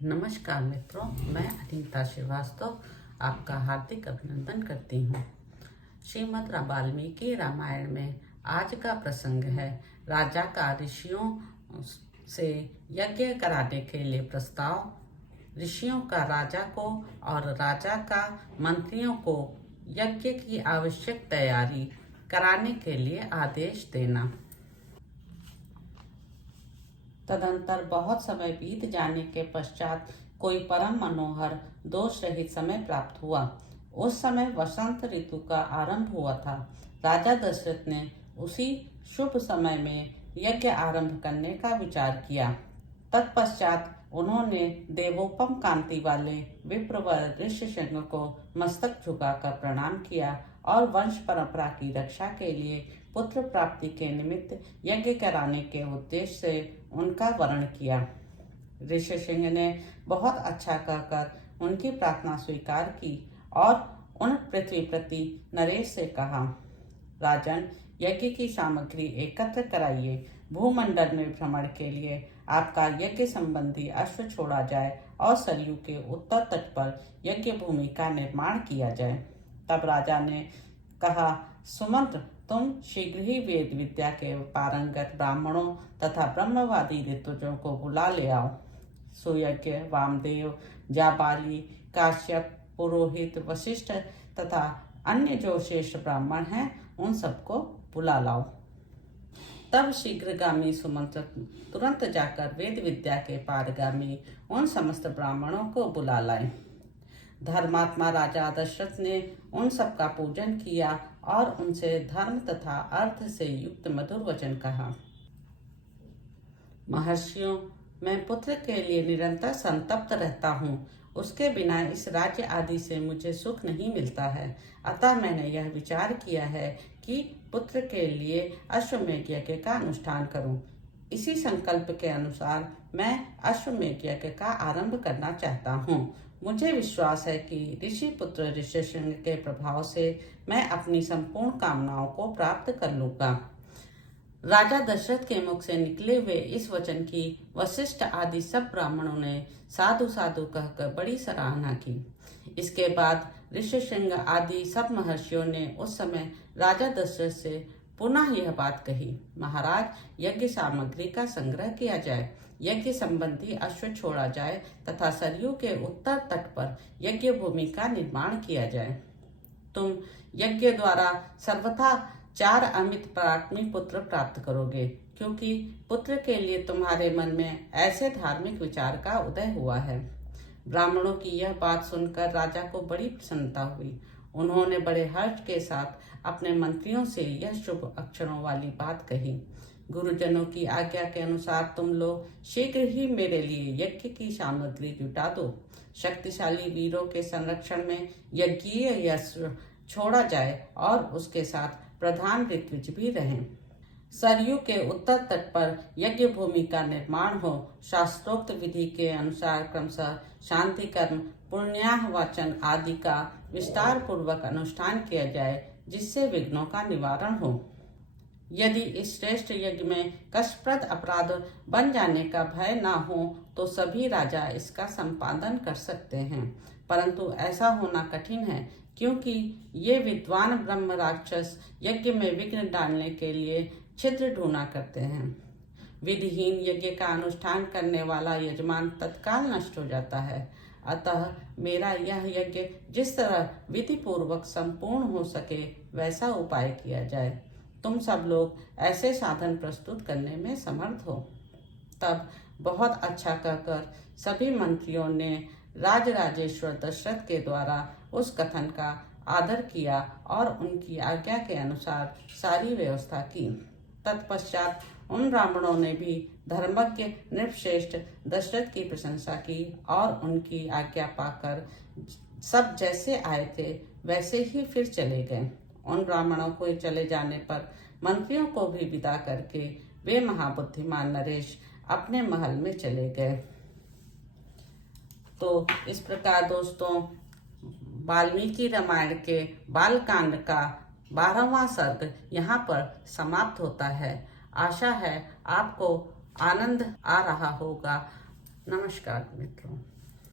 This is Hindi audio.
नमस्कार मित्रों, मैं अनीता श्रीवास्तव आपका हार्दिक अभिनंदन करती हूँ। श्रीमद् वाल्मीकि रामायण में आज का प्रसंग है राजा का ऋषियों से यज्ञ कराने के लिए प्रस्ताव। ऋषियों का राजा को और राजा का मंत्रियों को यज्ञ की आवश्यक तैयारी कराने के लिए आदेश देना। तदंतर बहुत समय बीत जाने के पश्चात कोई परम मनोहर दोष रहित समय प्राप्त हुआ। उस समय वसंत ऋतु का आरंभ हुआ था। राजा दशरथ ने उसी शुभ समय में यज्ञ आरंभ करने का विचार किया। तत्पश्चात उन्होंने देवोपम कांति वाले विप्रवर ऋष्यशृंग को मस्तक झुकाकर प्रणाम किया और वंश परंपरा की रक्षा के लिए पुत्र प्राप्ति के निमित्त यज्ञ कराने के उद्देश्य से उनका वर्ण किया। ऋष्यशृंग ने बहुत अच्छा कहकर उनकी प्रार्थना स्वीकार की और उन पृथ्वीपति नरेश से कहा, राजन, यज्ञ की सामग्री एकत्र कराइए। भूमंडल में भ्रमण के लिए आपका यज्ञ संबंधी अश्व छोड़ा जाए और सरयू के उत्तर तट पर यज्ञ भूमि का निर्माण किया जाए। तब राजा ने कहा, सुमंत्र, तुम शीघ्र ही वेद विद्या के पारंगत ब्राह्मणों तथा ब्रह्मवादी ऋतुजों को बुला ले आओ। सुयज्ञ, वामदेव, जाबाली, काश्यप, पुरोहित, वशिष्ठ तथा अन्य जो श्रेष्ठ ब्राह्मण हैं उन सबको बुला लाओ। तब शीघ्रगामी सुमंत्र तुरंत जाकर वेद विद्या के पारगामी उन समस्त ब्राह्मणों को बुला लाए। धर्मात्मा राजा दशरथ ने उन सब का पूजन किया और उनसे धर्म तथा अर्थ से युक्त मधुर वचन कहा। महर्षियों, मैं पुत्र के लिए निरंतर संतप्त रहता हूँ। उसके बिना इस राज्य आदि से मुझे सुख नहीं मिलता है। अतः मैंने यह विचार किया है कि पुत्र के लिए अश्वमेध यज्ञ का अनुष्ठान करूं। इसी संकल्प के अनुसार मैं अश्वमेध यज्ञ का आरंभ करना चाहता हूँ। मुझे विश्वास है कि ऋषि पुत्र ऋष्यशृंग के प्रभाव से मैं अपनी संपूर्ण कामनाओं को प्राप्त कर लूंगा। राजा दशरथ के मुख से निकले हुए इस वचन की वशिष्ठ आदि सब ब्राह्मणों ने साधु साधु कहकर बड़ी सराहना की। इसके बाद ऋष्यशृंग आदि सब महर्षियों ने उस समय राजा दशरथ से पुनः यह बात कही, महाराज, यज्ञ सामग्री का संग्रह किया जाए, यज्ञ संबंधी अश्व छोड़ा जाए तथा सरयू के उत्तर तट पर यज्ञ भूमि का निर्माण किया जाए। तुम यज्ञ द्वारा सर्वथा 4 अमित पराक्रमी पुत्र प्राप्त करोगे, क्योंकि पुत्र के लिए तुम्हारे मन में ऐसे धार्मिक विचार का उदय हुआ है। ब्राह्मणों की यह बात सुनकर राजा को बड़ी प्रसन्नता हुई। उन्होंने बड़े हर्ष के साथ अपने मंत्रियों से यह शुभ अक्षरों वाली बात कही। गुरुजनों की आज्ञा के अनुसार तुम लोग शीघ्र ही मेरे लिए यज्ञ की सामग्री जुटा दो। शक्तिशाली वीरों के संरक्षण में यज्ञीय यस्त्र छोड़ा जाए और उसके साथ प्रधान ऋत्विज भी रहें। सरयू के उत्तर तट पर यज्ञ भूमि का निर्माण हो। शास्त्रोक्त विधि के अनुसार क्रमशः शांति कर्म, पुण्याह वाचन आदि का विस्तार पूर्वक अनुष्ठान किया जाए, जिससे विघ्नों का निवारण हो। यदि इस श्रेष्ठ यज्ञ में कष्टप्रद अपराध बन जाने का भय न हो तो सभी राजा इसका संपादन कर सकते हैं, परंतु ऐसा होना कठिन है, क्योंकि ये विद्वान ब्रह्म राक्षस यज्ञ में विघ्न डालने के लिए छिद्र ढूंढा करते हैं। विधिहीन यज्ञ का अनुष्ठान करने वाला यजमान तत्काल नष्ट हो जाता है। अतः मेरा यह यज्ञ जिस तरह विधि पूर्वक संपूर्ण हो सके वैसा उपाय किया जाए। तुम सब लोग ऐसे साधन प्रस्तुत करने में समर्थ हो। तब बहुत अच्छा कहकर सभी मंत्रियों ने राजराजेश्वर दशरथ के द्वारा उस कथन का आदर किया और उनकी आज्ञा के अनुसार सारी व्यवस्था की। तत्पश्चात उन ब्राह्मणों ने भी धर्मज्ञ नृपश्रेष्ठ दशरथ की प्रशंसा की और उनकी आज्ञा पाकर सब जैसे आए थे वैसे ही फिर चले गए। उन ब्राह्मणों को चले जाने पर मंत्रियों को भी विदा करके वे महाबुद्धिमान नरेश अपने महल में चले गए। तो इस प्रकार दोस्तों, वाल्मीकि रामायण के बालकांड का 12वां सर्ग यहाँ पर समाप्त होता है। आशा है आपको आनंद आ रहा होगा। नमस्कार मित्रों।